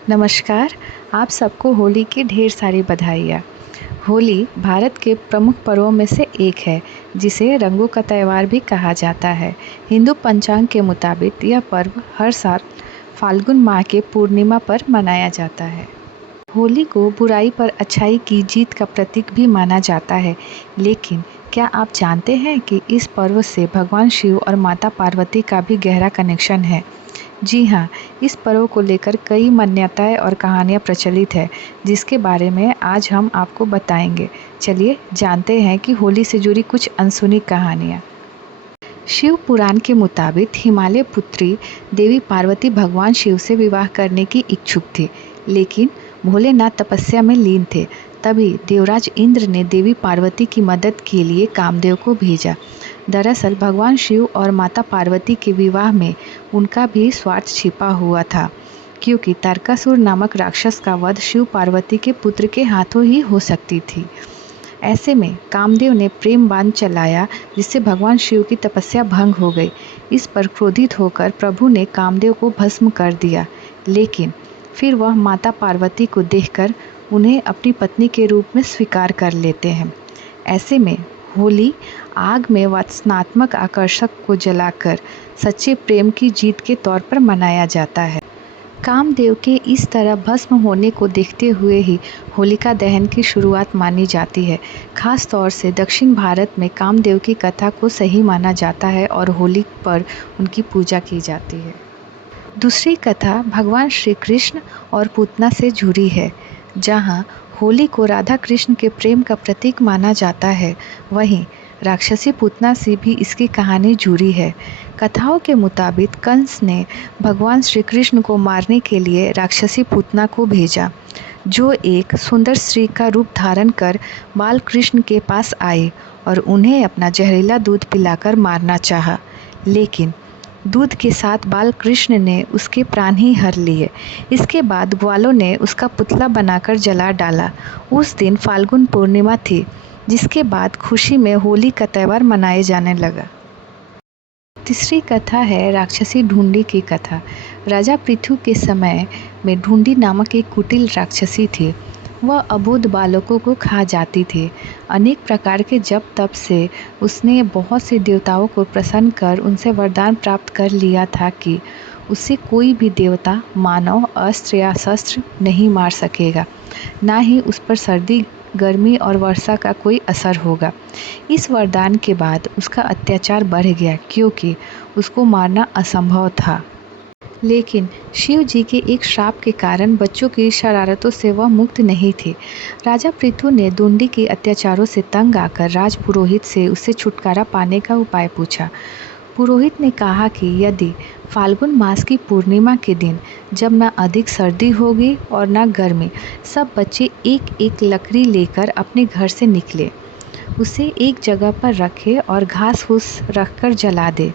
नमस्कार। आप सबको होली की ढेर सारी बधाइयाँ। होली भारत के प्रमुख पर्वों में से एक है, जिसे रंगों का त्यौहार भी कहा जाता है। हिंदू पंचांग के मुताबिक यह पर्व हर साल फाल्गुन माह के पूर्णिमा पर मनाया जाता है। होली को बुराई पर अच्छाई की जीत का प्रतीक भी माना जाता है, लेकिन क्या आप जानते हैं कि इस पर्व से भगवान शिव और माता पार्वती का भी गहरा कनेक्शन है? जी हाँ, इस पर्व को लेकर कई मान्यताएं और कहानियाँ प्रचलित है, जिसके बारे में आज हम आपको बताएंगे। चलिए जानते हैं कि होली से जुड़ी कुछ अनसुनी कहानियाँ। शिव पुराण के मुताबिक हिमालय पुत्री देवी पार्वती भगवान शिव से विवाह करने की इच्छुक थी, लेकिन भोलेनाथ तपस्या में लीन थे। तभी देवराज इंद्र ने देवी पार्वती की मदद के लिए कामदेव को भेजा। दरअसल भगवान शिव और माता पार्वती के विवाह में उनका भी स्वार्थ छिपा हुआ था, क्योंकि तारकासुर नामक राक्षस का वध शिव पार्वती के पुत्र के हाथों ही हो सकती थी। ऐसे में कामदेव ने प्रेम बाण चलाया, जिससे भगवान शिव की तपस्या भंग हो गई। इस पर क्रोधित होकर प्रभु ने कामदेव को भस्म कर दिया, लेकिन फिर वह माता पार्वती को देखकर उन्हें अपनी पत्नी के रूप में स्वीकार कर लेते हैं। ऐसे में होली आग में वासनात्मक आकर्षक को जलाकर सच्चे प्रेम की जीत के तौर पर मनाया जाता है। कामदेव के इस तरह भस्म होने को देखते हुए ही होलिका दहन की शुरुआत मानी जाती है। खास तौर से दक्षिण भारत में कामदेव की कथा को सही माना जाता है और होली पर उनकी पूजा की जाती है। दूसरी कथा भगवान श्री कृष्ण और पूतना से जुड़ी है। जहाँ होली को राधा कृष्ण के प्रेम का प्रतीक माना जाता है, वहीं राक्षसी पूतना से भी इसकी कहानी जुड़ी है। कथाओं के मुताबिक कंस ने भगवान श्री कृष्ण को मारने के लिए राक्षसी पूतना को भेजा, जो एक सुंदर स्त्री का रूप धारण कर बाल कृष्ण के पास आई और उन्हें अपना जहरीला दूध पिलाकर मारना चाहा, लेकिन दूध के साथ बाल कृष्ण ने उसके प्राण ही हर लिए। इसके बाद ग्वालों ने उसका पुतला बनाकर जला डाला। उस दिन फाल्गुन पूर्णिमा थी, जिसके बाद खुशी में होली का त्यौहार मनाए जाने लगा। तीसरी कथा है राक्षसी ढूंढी की कथा। राजा पृथु के समय में ढूंढी नामक एक कुटिल राक्षसी थी। वह अबोध बालकों को खा जाती थी। अनेक प्रकार के जप तप से उसने बहुत से देवताओं को प्रसन्न कर उनसे वरदान प्राप्त कर लिया था कि उसे कोई भी देवता, मानव, अस्त्र या शस्त्र नहीं मार सकेगा, ना ही उस पर सर्दी, गर्मी और वर्षा का कोई असर होगा। इस वरदान के बाद उसका अत्याचार बढ़ गया, क्योंकि उसको मारना असंभव था। लेकिन शिव जी के एक श्राप के कारण बच्चों की शरारतों से वह मुक्त नहीं थे। राजा पृथु ने ढूंढी के अत्याचारों से तंग आकर राज पुरोहित से उससे छुटकारा पाने का उपाय पूछा। पुरोहित ने कहा कि यदि फाल्गुन मास की पूर्णिमा के दिन, जब न अधिक सर्दी होगी और न गर्मी, सब बच्चे एक एक लकड़ी लेकर अपने घर से निकले, उसे एक जगह पर रखे और घास फूस रखकर जला दे।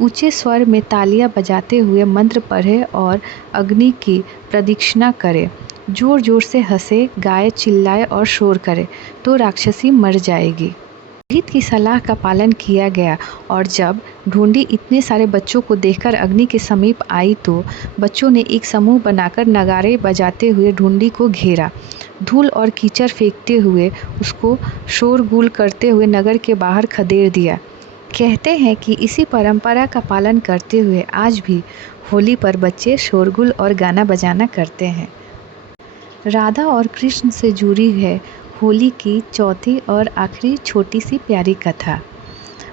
ऊंचे स्वर में तालियां बजाते हुए मंत्र पढ़े और अग्नि की प्रदक्षिणा करे। जोर जोर से हंसे, गाए, चिल्लाए और शोर करे तो राक्षसी मर जाएगी। पुरोहित की सलाह का पालन किया गया और जब ढूंढी इतने सारे बच्चों को देखकर अग्नि के समीप आई, तो बच्चों ने एक समूह बनाकर नगाड़े बजाते हुए ढूंढी को घेरा। धूल और कीचड़ फेंकते हुए उसको शोरगुल करते हुए नगर के बाहर खदेड़ दिया। कहते हैं कि इसी परंपरा का पालन करते हुए आज भी होली पर बच्चे शोरगुल और गाना बजाना करते हैं। राधा और कृष्ण से जुड़ी है होली की चौथी और आखिरी छोटी सी प्यारी कथा।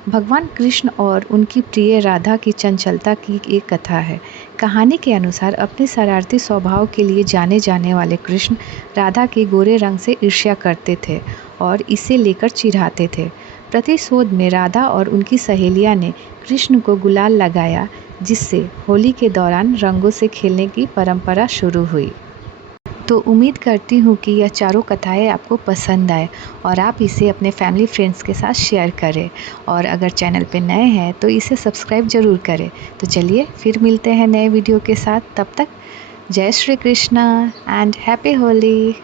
भगवान कृष्ण और उनकी प्रिय राधा की चंचलता की एक कथा है। कहानी के अनुसार अपने शरारती स्वभाव के लिए जाने जाने वाले कृष्ण राधा के गोरे रंग से ईर्ष्या करते थे और इसे लेकर चिढ़ाते थे। प्रतिशोध में राधा और उनकी सहेलियां ने कृष्ण को गुलाल लगाया, जिससे होली के दौरान रंगों से खेलने की परंपरा शुरू हुई। तो उम्मीद करती हूँ कि यह चारों कथाएं आपको पसंद आए और आप इसे अपने फैमिली फ्रेंड्स के साथ शेयर करें। और अगर चैनल पे नए हैं तो इसे सब्सक्राइब ज़रूर करें। तो चलिए फिर मिलते हैं नए वीडियो के साथ। तब तक जय श्री कृष्णा एंड हैप्पी होली।